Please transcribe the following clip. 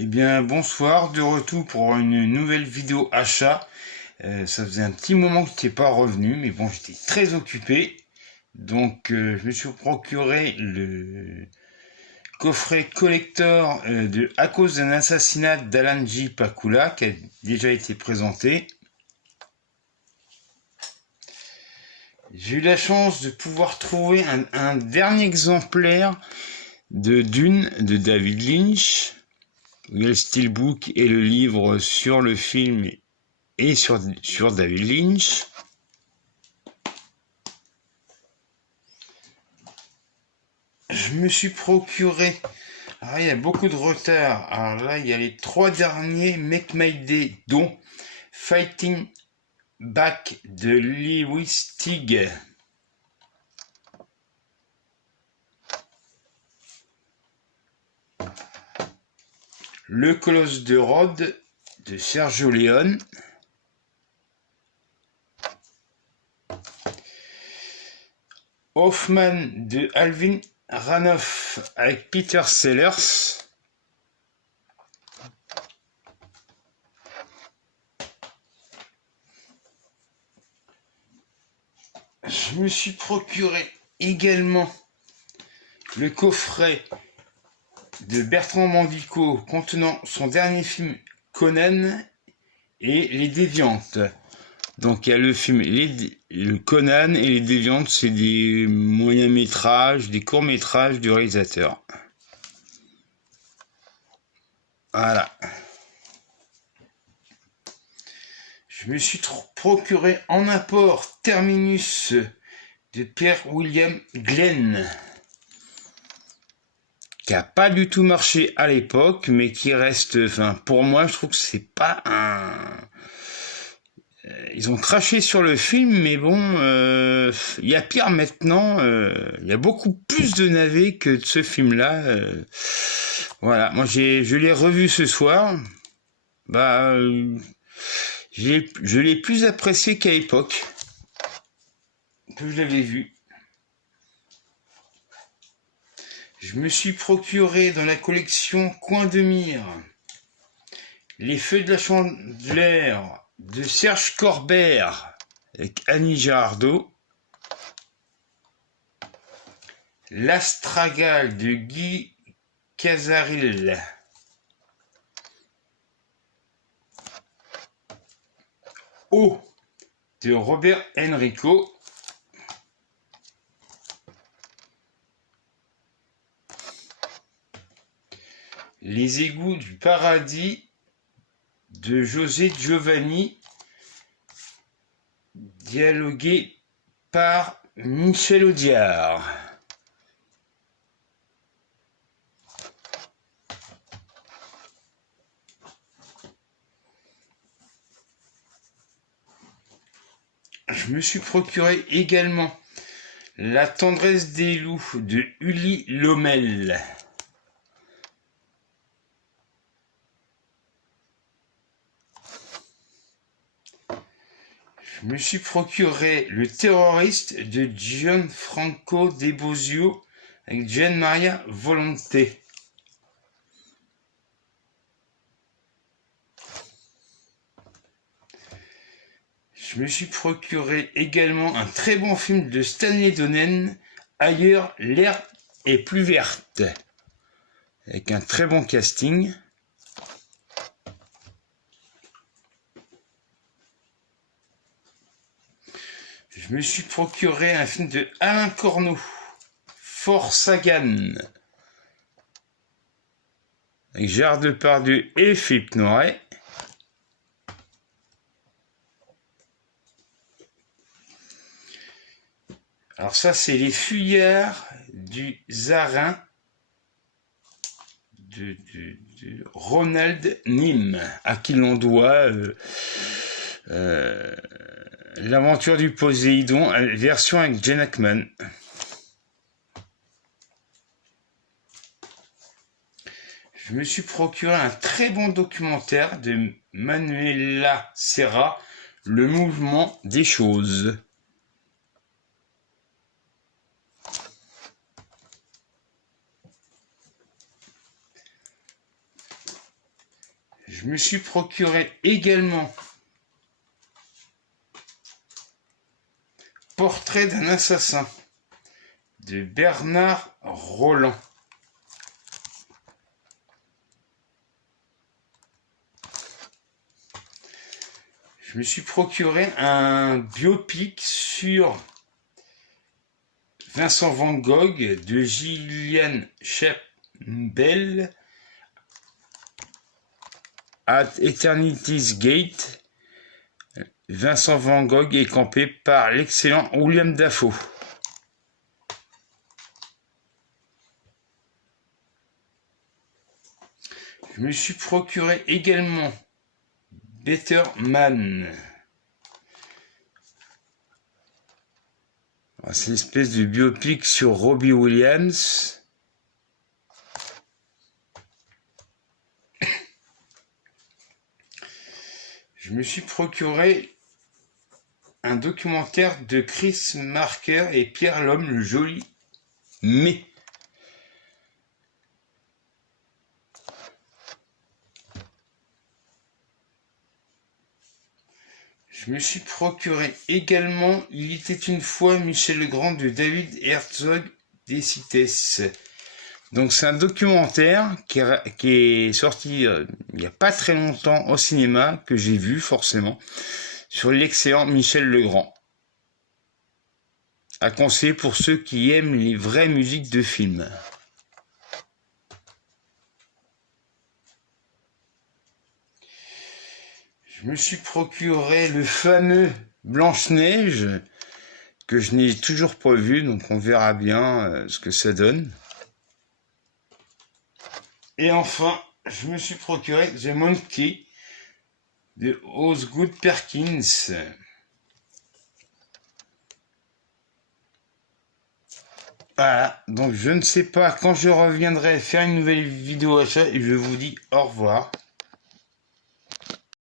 Eh bien, bonsoir, de retour pour une nouvelle vidéo achat. Ça faisait un petit moment que je n'étais pas revenu, mais bon, j'étais très occupé. Donc, je me suis procuré le coffret collector de À cause d'un assassinat d'Alan J. Pakula, qui a déjà été présenté. J'ai eu la chance de pouvoir trouver un dernier exemplaire de Dune de David Lynch. Il y a le steelbook et le livre sur le film et sur David Lynch. Je me suis procuré, alors il y a beaucoup de retard, alors là il y a les 3 derniers Make My Day, dont Fighting Back de Lewis Teague. Le Colosse de Rhodes de Sergio Leone. Hoffman de Alvin Ranoff avec Peter Sellers. Je me suis procuré également le coffret de Bertrand Mandico contenant son dernier film Conan et Les Déviantes. Donc il y a le film le Conan et Les Déviantes, c'est des moyens métrages, des courts métrages du réalisateur. Voilà. Je me suis procuré en apport Terminus de Pierre William Glenn, qui a pas du tout marché à l'époque, mais qui reste, enfin pour moi je trouve que c'est pas un... Ils ont craché sur le film, mais bon, il y a pire maintenant. Il y a beaucoup plus de navets que de ce film-là. Voilà, moi je l'ai revu ce soir. Bah, je l'ai plus apprécié qu'à l'époque que je l'avais vu. Je me suis procuré dans la collection Coin de Mire Les Feux de la Chandeleur de Serge Corbert avec Annie Girardot. L'Astragale de Guy Casaril. Eau de Robert Enrico. Les égouts du paradis de José Giovanni, dialogué par Michel Audiard. Je me suis procuré également La tendresse des loups de Ully Lommel. Je me suis procuré Le terroriste de Gianfranco De Bosio avec Gian Maria Volonté. Je me suis procuré également un très bon film de Stanley Donen, Ailleurs l'herbe est plus verte, avec un très bon casting. Je me suis procuré un film de Alain Corneau, Fort Sagan, avec Gérard Depardieu et Philippe Noiret. Alors ça, c'est Les Fuyards du Zarin de Ronald Nim, à qui l'on doit L'aventure du Poséidon, version avec Gene Hackman. Je me suis procuré un très bon documentaire de Manuela Serra, Le mouvement des choses. Je me suis procuré également Portrait d'un assassin de Bernard Roland. Je me suis procuré un biopic sur Vincent Van Gogh de Gillian Campbell, At Eternity's Gate. Vincent Van Gogh est campé par l'excellent William Dafoe. Je me suis procuré également Better Man. C'est une espèce de biopic sur Robbie Williams. Je me suis procuré un documentaire de Chris Marker et Pierre Lhomme, le joli mais. Je me suis procuré également Il était une fois Michel Legrand de David Herzog Decis. Donc c'est un documentaire qui est sorti il n'y a pas très longtemps au cinéma, que j'ai vu forcément, sur l'excellent Michel Legrand. À conseiller pour ceux qui aiment les vraies musiques de films. Je me suis procuré le fameux Blanche-Neige, que je n'ai toujours pas vu, donc on verra bien ce que ça donne. Et enfin, je me suis procuré The Monkey de Osgood Perkins. Voilà, donc je ne sais pas quand je reviendrai faire une nouvelle vidéo à ça, et je vous dis au revoir.